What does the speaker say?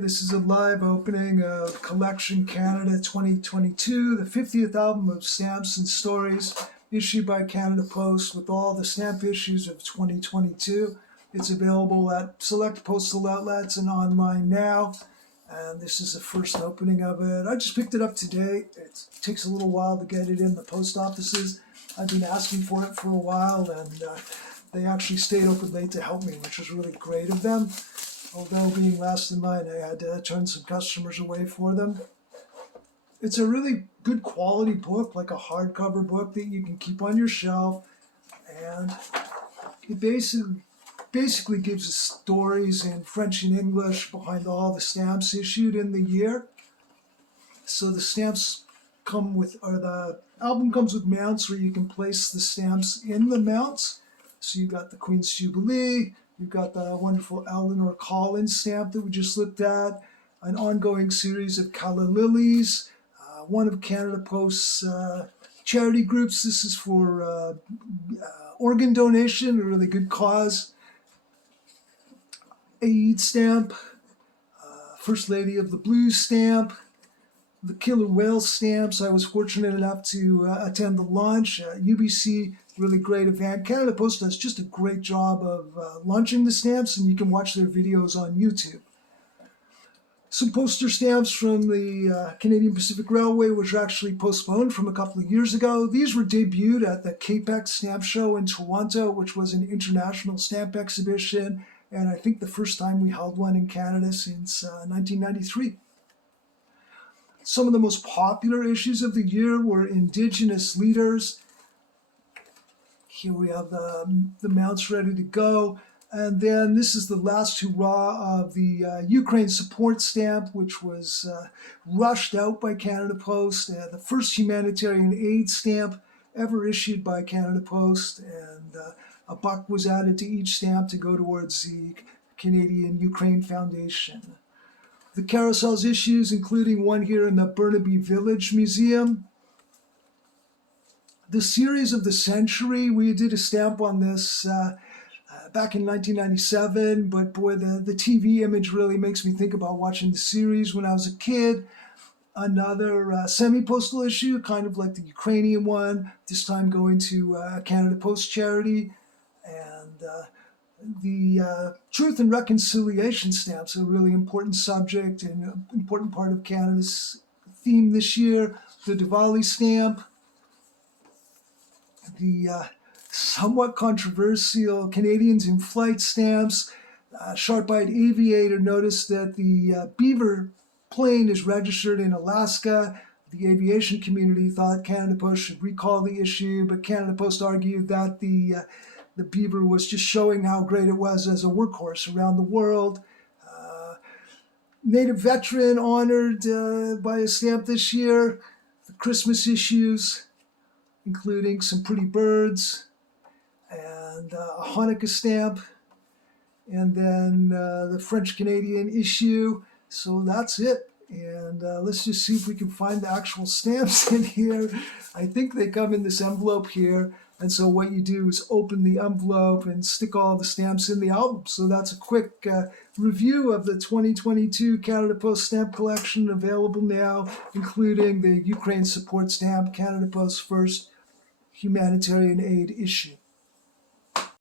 This is a live opening of Collection Canada 2022, the 50th album of Stamps and Stories, issued by Canada Post with all the stamp issues of 2022. It's available at select postal outlets and online now. And this is the first opening of it. I just picked it up today. It takes a little while to get it in the post offices. I've been asking for it for a while, and they actually stayed open late to help me, which was really great of them. Although being last in line, I had to turn some customers away for them. It's a really good quality book, like a hardcover book that you can keep on your shelf. And it basically gives us stories in French and English behind all the stamps issued in the year. So the stamps come with, or the album comes with mounts where you can place the stamps in the mounts. So you got the Queen's Jubilee, you've got the wonderful Eleanor Collins stamp that we just looked at, an ongoing series of Calla Lilies, one of Canada Post's charity groups. This is for organ donation, a really good cause. Aid stamp, First Lady of the Blues stamp, the Killer Whale stamps. I was fortunate enough to attend the launch. UBC, really great event. Canada Post does just a great job of launching the stamps, and you can watch their videos on YouTube. Some poster stamps from the Canadian Pacific Railway, which were actually postponed from a couple of years ago. These were debuted at the CAPEX Stamp Show in Toronto, which was an international stamp exhibition, and I think the first time we held one in Canada since 1993. Some of the most popular issues of the year were Indigenous Leaders. Here we have the mounts ready to go. And then this is the last hurrah of the Ukraine support stamp, which was rushed out by Canada Post. The first humanitarian aid stamp ever issued by Canada Post. And a buck was added to each stamp to go towards the Canadian Ukraine Foundation. The carousels issues, including one here in the Burnaby Village Museum. The series of the century, we did a stamp on this back in 1997, but boy, the TV image really makes me think about watching the series when I was a kid. Another semi-postal issue, kind of like the Ukrainian one, this time going to Canada Post charity. And the Truth and Reconciliation stamps, a really important subject and an important part of Canada's theme this year. The Diwali stamp. The somewhat controversial Canadians in Flight stamps. Sharp-eyed Aviator noticed that the Beaver plane is registered in Alaska. The aviation community thought Canada Post should recall the issue, but Canada Post argued that the Beaver was just showing how great it was as a workhorse around the world. Native veteran honored by a stamp this year. The Christmas issues, including some pretty birds and a Hanukkah stamp, and then the French-Canadian issue. So that's it. And let's just see if we can find the actual stamps in here. I think they come in this envelope here. And so what you do is open the envelope and stick all the stamps in the album. So that's a quick review of the 2022 Canada Post stamp collection, available now, including the Ukraine support stamp, Canada Post's first humanitarian aid issue.